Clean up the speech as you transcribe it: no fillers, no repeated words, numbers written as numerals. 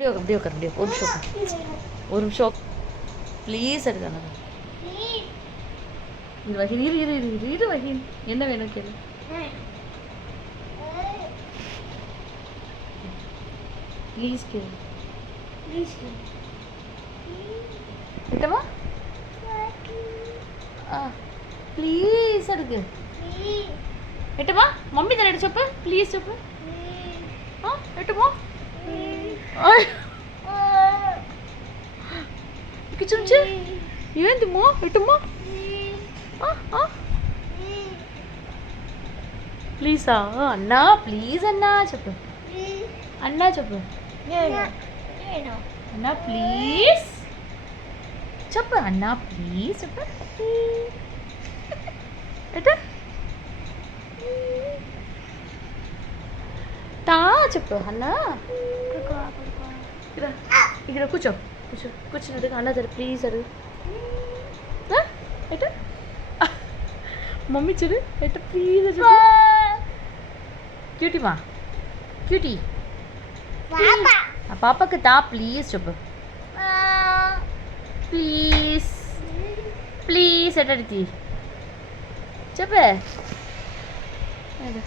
ஒரு நிமிஷம் ப்ளீஸ் எடுக்கணும். இது வகின் இரு வகின், என்ன வேணும் கேளு. ப்ளீஸ் கேளு. கிட்டமா ப்ளீஸ் எடுக்கு. எட்டுமா மம்மி தானே எடு சொப்பு. ப்ளீஸ் சொப்பு. எட்டுமா கிச்சுச்சு ఏందిమో ఎట్టుమా ప్లీజా అన్నా ప్లీజ్ అన్నా చెప్పు. అన్నా చెప్పు. అన్నా ప్లీజ్ చెప్పు. అన్నా ప్లీజ్ చెప్పు. ఎట తా చెప్పు. అన్నా ఇక్కడ కూర్చో కూర్చున్నట్టుగా అన్న సరే ప్లీజ్ అడుగు. ఎట మమ్మీ చూడు ఎట ప్లీజ్ చెప్పు. క్యూటీమా క్యూటీ ఆ పాపకి తా ప్లీజ్ చెప్పు. ప్లీజ్ ప్లీజ్ ఎట చెప్పే.